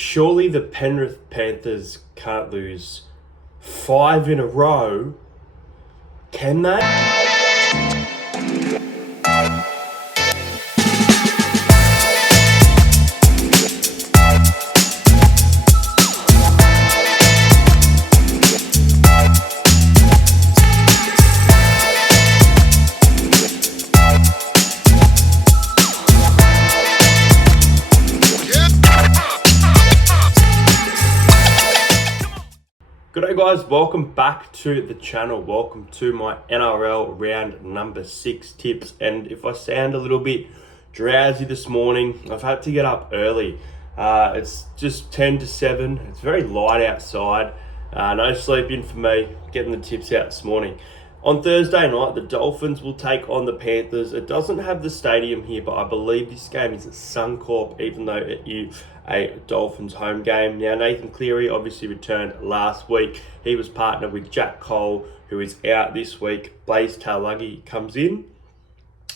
Surely the Penrith Panthers can't lose 5 in a row. Can they? G'day guys, welcome back to the channel. Welcome to my NRL round number 6 tips. And if I sound a little bit drowsy this morning, I've had to get up early. It's just 10 to 7. It's very light outside. No sleeping for me. Getting the tips out this morning. On Thursday night, the Dolphins will take on the Panthers. It doesn't have the stadium here, but I believe this game is at Suncorp, even though it is a Dolphins home game. Now, Nathan Cleary obviously returned last week. He was partnered with Jack Cole, who is out this week. Blaze Taulagi comes in.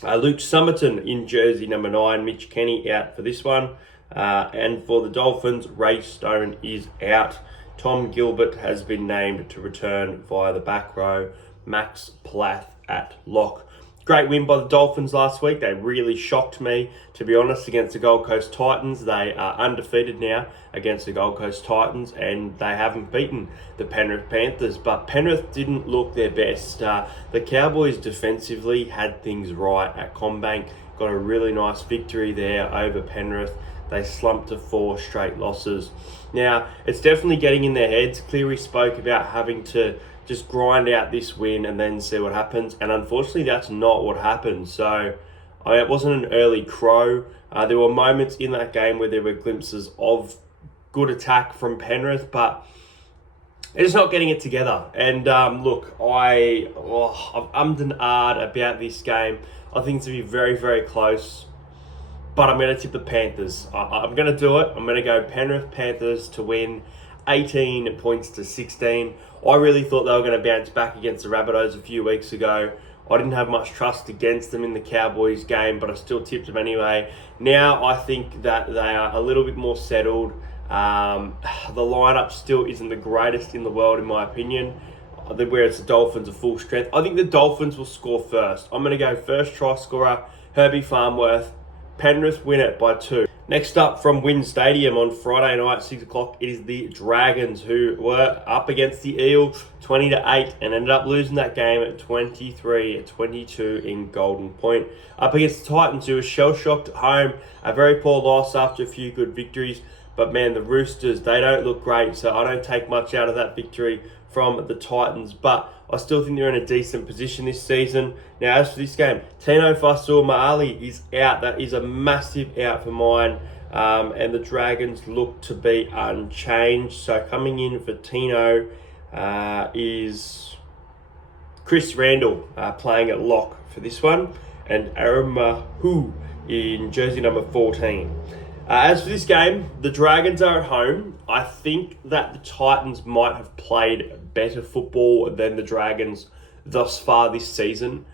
Luke Summerton in jersey number 9. Mitch Kenny out for this one. And for the Dolphins, Ray Stone is out. Tom Gilbert has been named to return via the back row. Max Plath at lock. Great win by the Dolphins last week. They really shocked me, to be honest, against the Gold Coast Titans. They are undefeated now against the Gold Coast Titans, and they haven't beaten the Penrith Panthers. But Penrith didn't look their best. The Cowboys defensively had things right at CommBank. Got a really nice victory there over Penrith. They slumped to 4 straight losses. Now, it's definitely getting in their heads. Cleary spoke about having to just grind out this win and then see what happens. And unfortunately, that's not what happened. So, it wasn't an early crow. There were moments in that game where there were glimpses of good attack from Penrith, but they're just not getting it together. And look, I've ummed and ahed about this game. I think it's going to be very, very close. But I'm going to tip the Panthers. I'm going to do it. I'm going to go Penrith Panthers to win 18 points to 16. I really thought they were going to bounce back against the Rabbitohs a few weeks ago. I didn't have much trust against them in the Cowboys game, but I still tipped them anyway. Now I think that they are a little bit more settled. The lineup still isn't the greatest in the world, in my opinion, whereas the Dolphins are full strength. I think the Dolphins will score first. I'm going to go first try scorer, Herbie Farnworth. Penrith win it by 2. Next up from Wynn Stadium on Friday night, 6 o'clock, it is the Dragons, who were up against the Eels 20-8 and ended up losing that game at 23-22 in Golden Point. Up against the Titans, who were shell-shocked at home, a very poor loss after a few good victories. But man, the Roosters, they don't look great, so I don't take much out of that victory from the Titans. But I still think they're in a decent position this season. Now, as for this game, Tino Fa'asuamaleaui is out. That is a massive out for mine. And the Dragons look to be unchanged. So coming in for Tino is Chris Randall playing at lock for this one. And Aramahu in jersey number 14. As for this game, the Dragons are at home. I think that the Titans might have played better football than the Dragons thus far this season.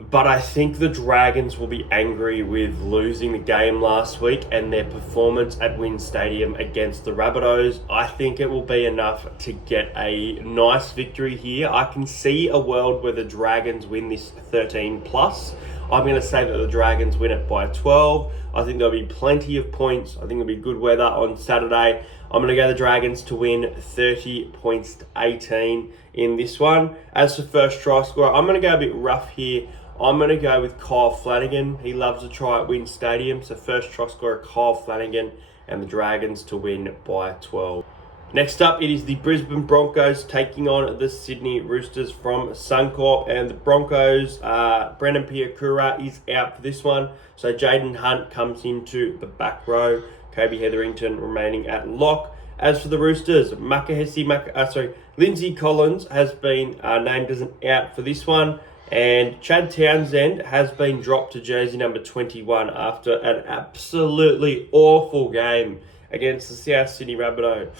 But I think the Dragons will be angry with losing the game last week and their performance at Wynn Stadium against the Rabbitohs. I think it will be enough to get a nice victory here. I can see a world where the Dragons win this 13+. I'm going to say that the Dragons win it by 12. I think there'll be plenty of points. I think there'll be good weather on Saturday. I'm going to go the Dragons to win 30 points to 18 in this one. As for first try scorer, I'm going to go a bit rough here. I'm going to go with Kyle Flanagan. He loves to try at Wynn Stadium. So first try scorer, Kyle Flanagan, and the Dragons to win by 12. Next up, it is the Brisbane Broncos taking on the Sydney Roosters from Suncorp. And the Broncos, Brendan Piakura is out for this one. So Jaden Hunt comes into the back row. Kobe Hetherington remaining at lock. As for the Roosters, Lindsay Collins has been named as an out for this one. And Chad Townsend has been dropped to jersey number 21 after an absolutely awful game against the South Sydney Rabbitohs.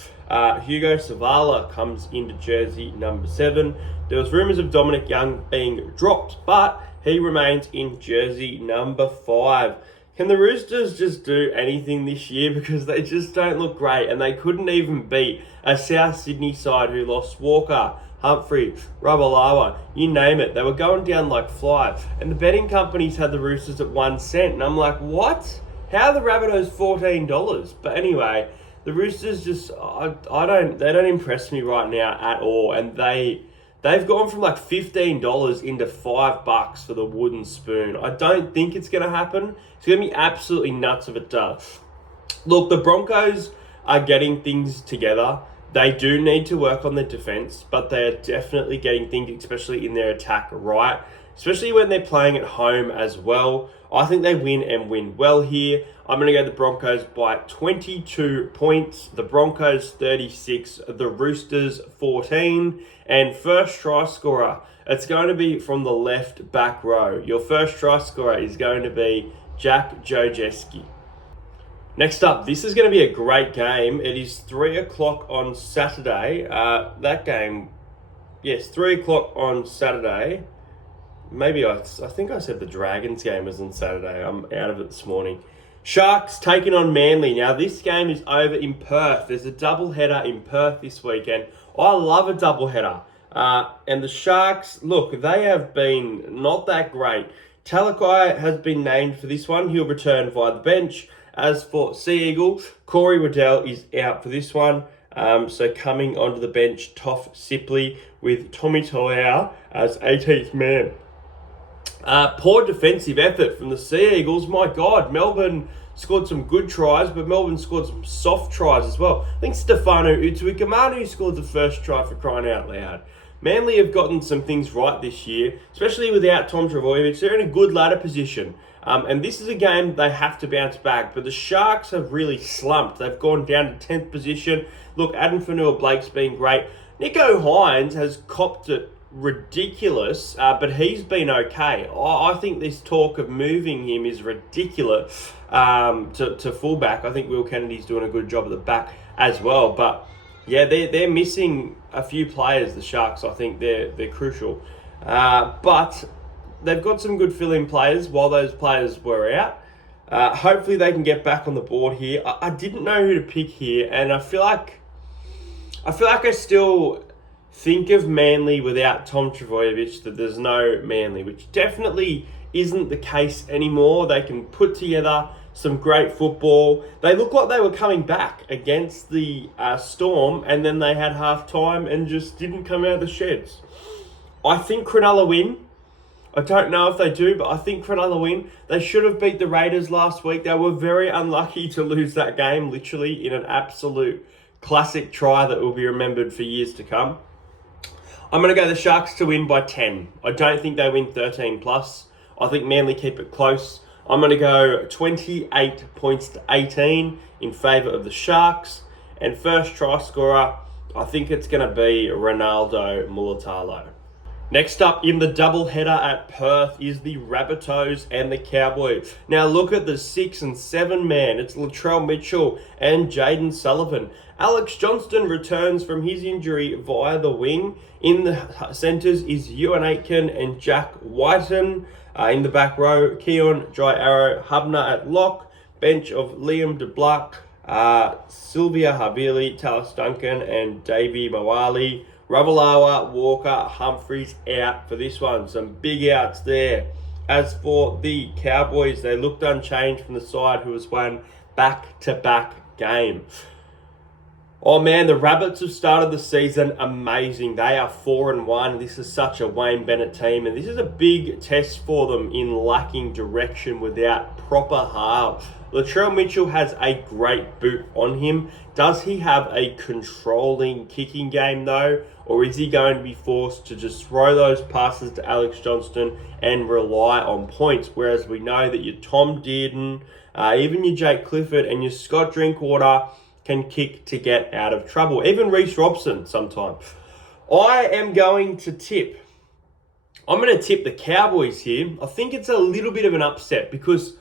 Hugo Savala comes into jersey number 7. There was rumours of Dominic Young being dropped, but he remains in jersey number 5. Can the Roosters just do anything this year? Because they just don't look great, and they couldn't even beat a South Sydney side who lost Walker, Humphrey, Ravalawa, you name it. They were going down like flies. And the betting companies had the Roosters at 1 cent. And I'm like, what? How are the Rabbitohs $14? But anyway, the Roosters just, they don't impress me right now at all. And they've gone from like $15 into $5 for the wooden spoon. I don't think it's going to happen. It's going to be absolutely nuts if it does. Look, the Broncos are getting things together. They do need to work on their defense, but they are definitely getting things, especially in their attack, right. Especially when they're playing at home as well. I think they win and win well here. I'm going to go the Broncos by 22 points. The Broncos 36, the Roosters 14. And first try scorer, it's going to be from the left back row. Your first try scorer is going to be Jack Jojeski. Next up, this is going to be a great game. It is 3 o'clock on Saturday. That game, yes, 3 o'clock on Saturday. Maybe I think I said the Dragons game was on Saturday. I'm out of it this morning. Sharks taking on Manly. Now, this game is over in Perth. There's a doubleheader in Perth this weekend. I love a doubleheader. And the Sharks, look, they have been not that great. Talakai has been named for this one. He'll return via the bench. As for Sea Eagle, Corey Waddell is out for this one. So coming onto the bench, Toff Sipley with Tommy Talau as 18th man. Poor defensive effort from the Sea Eagles. My God, Melbourne scored some good tries, but Melbourne scored some soft tries as well. I think Stefano Utuikamanu scored the first try, for crying out loud. Manly have gotten some things right this year, especially without Tom Trbojevic. They're in a good ladder position. And this is a game they have to bounce back. But the Sharks have really slumped. They've gone down to 10th position. Look, Adam Fanua-Blake's been great. Nico Hines has copped it ridiculous, but he's been okay. I think this talk of moving him is ridiculous to fullback. I think Will Kennedy's doing a good job at the back as well. But yeah, they're missing a few players, the Sharks. I think they're crucial. But they've got some good fill-in players while those players were out. Hopefully they can get back on the board here. I didn't know who to pick here, and I feel like I still think of Manly without Tom Trbojevic, that there's no Manly, which definitely isn't the case anymore. They can put together some great football. They look like they were coming back against the Storm, and then they had half-time and just didn't come out of the sheds. I think Cronulla win. I don't know if they do, but I think Cronulla win. They should have beat the Raiders last week. They were very unlucky to lose that game, literally in an absolute classic try that will be remembered for years to come. I'm going to go the Sharks to win by 10. I don't think they win 13 plus. I think Manly keep it close. I'm going to go 28 points to 18 in favour of the Sharks. And first try scorer, I think it's going to be Ronaldo Mulatalo. Next up in the doubleheader at Perth is the Rabbitohs and the Cowboys. Now look at the 6 and 7 man. It's Latrell Mitchell and Jaden Sullivan. Alex Johnston returns from his injury via the wing. In the centres is Ewan Aitken and Jack Whiten. In the back row, Keon Dry Arrow Hubner at lock. Bench of Liam DeBluck, Sylvia Havili, Talis Duncan and Davey Mawali. Ravalawa, Walker, Humphreys out for this one. Some big outs there. As for the Cowboys, they looked unchanged from the side who has won back-to-back game. Oh man, the Rabbits have started the season amazing. They are 4-1. This is such a Wayne Bennett team, and this is a big test for them in lacking direction without proper halves. Latrell Mitchell has a great boot on him. Does he have a controlling kicking game though? Or is he going to be forced to just throw those passes to Alex Johnston and rely on points? Whereas we know that your Tom Dearden, even your Jake Clifford and your Scott Drinkwater can kick to get out of trouble. Even Reece Robson sometimes. I am going to tip. I'm going to tip the Cowboys here. I think it's a little bit of an upset because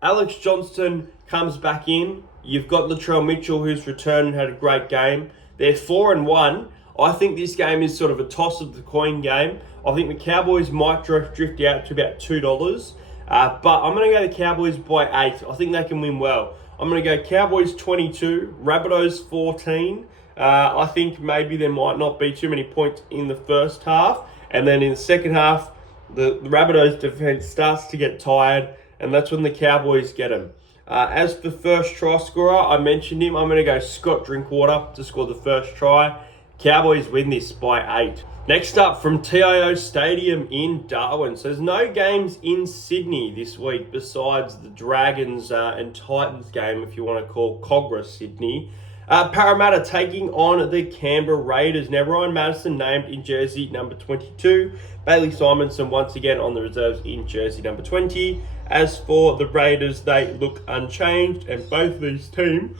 Alex Johnston comes back in. You've got Latrell Mitchell, who's returned and had a great game. They're 4-1. I think this game is sort of a toss of the coin game. I think the Cowboys might drift out to about $2. But I'm going to go the Cowboys by 8. I think they can win well. I'm going to go Cowboys 22, Rabbitohs 14. I think maybe there might not be too many points in the first half. And then in the second half, the Rabbitohs defense starts to get tired. And that's when the Cowboys get them. As for first try scorer, I mentioned him. I'm going to go Scott Drinkwater to score the first try. Cowboys win this by 8. Next up, from TIO Stadium in Darwin. So there's no games in Sydney this week besides the Dragons and Titans game, if you want to call Cogra Sydney. Parramatta taking on the Canberra Raiders. Now, Ryan Madison named in jersey number 22. Bailey Simonson once again on the reserves in jersey number 20. As for the Raiders, they look unchanged, and both of these teams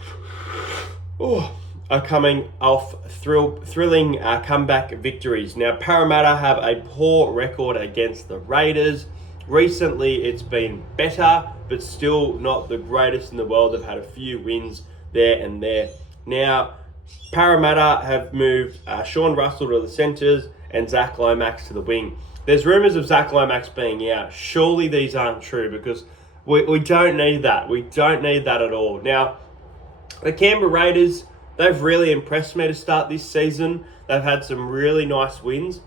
are coming off thrilling comeback victories. Now, Parramatta have a poor record against the Raiders. Recently, it's been better, but still not the greatest in the world. They've had a few wins there and there. Now, Parramatta have moved Sean Russell to the centres and Zach Lomax to the wing. There's rumours of Zach Lomax being out. Surely these aren't true, because we don't need that. We don't need that at all. Now, the Canberra Raiders, they've really impressed me to start this season. They've had some really nice wins,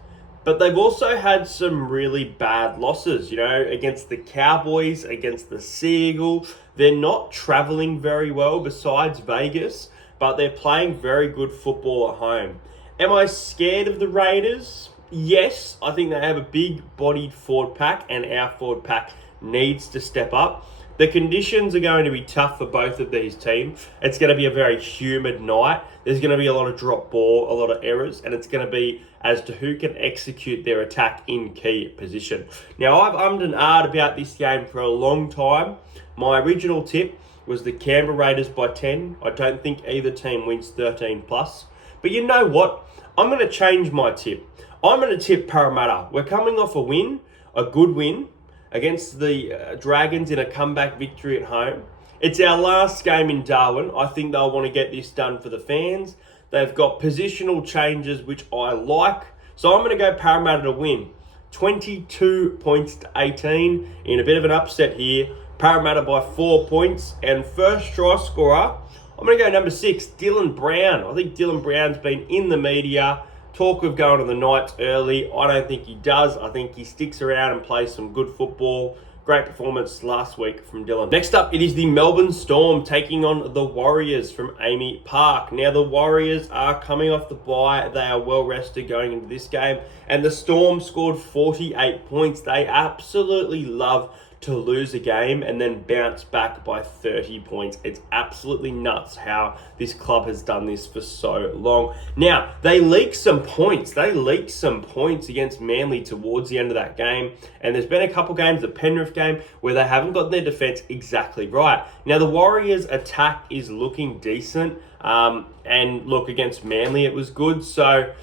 but they've also had some really bad losses, against the Cowboys, against the Sea Eagle. They're not travelling very well besides Vegas, but they're playing very good football at home. Am I scared of the Raiders? Yes, I think they have a big-bodied forward pack, and our forward pack needs to step up. The conditions are going to be tough for both of these teams. It's going to be a very humid night. There's going to be a lot of drop ball, a lot of errors, and it's going to be as to who can execute their attack in key position. Now, I've ummed and ahed about this game for a long time. My original tip was the Canberra Raiders by 10. I don't think either team wins 13 plus. But you know what? I'm going to change my tip. I'm going to tip Parramatta. We're coming off a win, a good win, against the Dragons in a comeback victory at home. It's our last game in Darwin. I think they'll want to get this done for the fans. They've got positional changes, which I like. So I'm going to go Parramatta to win. 22 points to 18 in a bit of an upset here. Parramatta by 4 points. And first try scorer, I'm going to go number 6, Dylan Brown. I think Dylan Brown's been in the media. Talk of going to the Knights early. I don't think he does. I think he sticks around and plays some good football. Great performance last week from Dylan. Next up, it is the Melbourne Storm taking on the Warriors from Amy Park. Now, the Warriors are coming off the bye. They are well rested going into this game. And the Storm scored 48 points. They absolutely love to lose a game and then bounce back by 30 points. It's absolutely nuts how this club has done this for so long. Now, they leaked some points. They leaked some points against Manly towards the end of that game. And there's been a couple games, the Penrith game, where they haven't got their defense exactly right. Now, the Warriors' attack is looking decent. And look, against Manly, it was good. So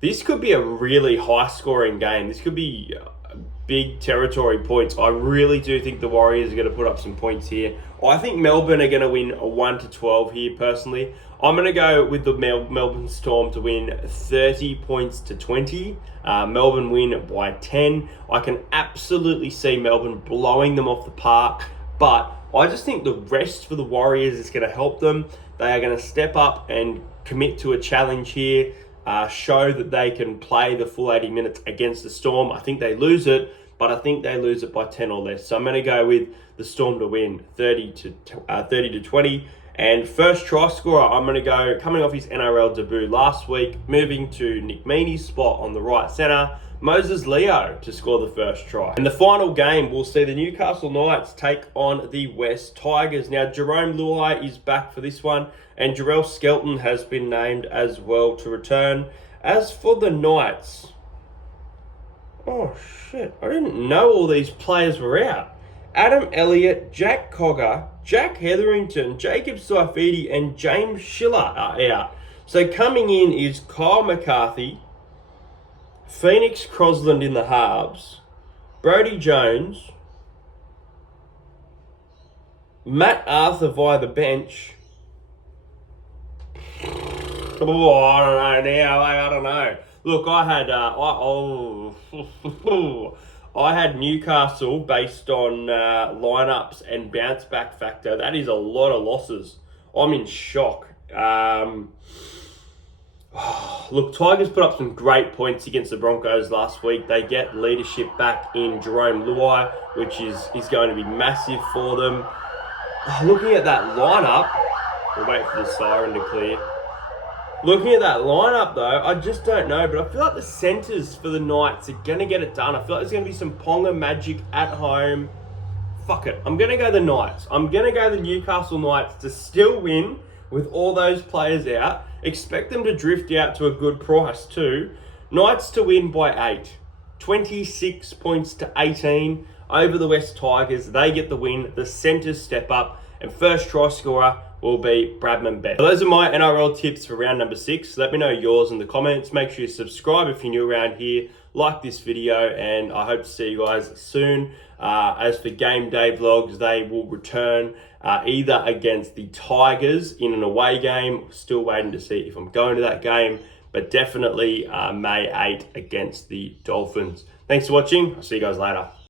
this could be a really high-scoring game. This could be big territory points. I really do think the Warriors are going to put up some points here. I think Melbourne are going to win a 1-12 here, personally. I'm going to go with the Melbourne Storm to win 30 points to 20. Melbourne win by 10. I can absolutely see Melbourne blowing them off the park, but I just think the rest for the Warriors is going to help them. They are going to step up and commit to a challenge here. Show that they can play the full 80 minutes against the Storm. I think they lose it, but I think they lose it by 10 or less. So I'm going to go with the Storm to win 30 to 20. And first try scorer, I'm going to go, coming off his NRL debut last week, moving to Nick Meaney's spot on the right centre, Moses Leo to score the first try. In the final game, we'll see the Newcastle Knights take on the West Tigers. Now, Jerome Luai is back for this one, and Jarrell Skelton has been named as well to return. As for the Knights, oh shit, I didn't know all these players were out. Adam Elliott, Jack Cogger, Jack Hetherington, Jacob Saifidi, and James Schiller are out. So coming in is Kyle McCarthy, Phoenix Crosland in the halves, Brodie Jones, Matt Arthur via the bench. Oh, I don't know now. I don't know. Look, I had I had Newcastle based on lineups and bounce back factor. That is a lot of losses. I'm in shock. Look, Tigers put up some great points against the Broncos last week. They get leadership back in Jerome Luai, which is going to be massive for them. Looking at that lineup, we'll wait for the siren to clear. Looking at that lineup though, I just don't know, but I feel like the centres for the Knights are going to get it done. I feel like there's going to be some Ponga magic at home. Fuck it. I'm going to go the Knights. I'm going to go the Newcastle Knights to still win with all those players out. Expect them to drift out to a good price too. Knights to win by 8. 26 points to 18 over the West Tigers. They get the win. The centres step up. And first try scorer will be Bradman Best. So those are my NRL tips for round number 6. Let me know yours in the comments. Make sure you subscribe if you're new around here. Like this video, and I hope to see you guys soon. As for game day vlogs, they will return either against the Tigers in an away game. Still waiting to see if I'm going to that game, but definitely May 8 against the Dolphins. Thanks for watching. I'll see you guys later.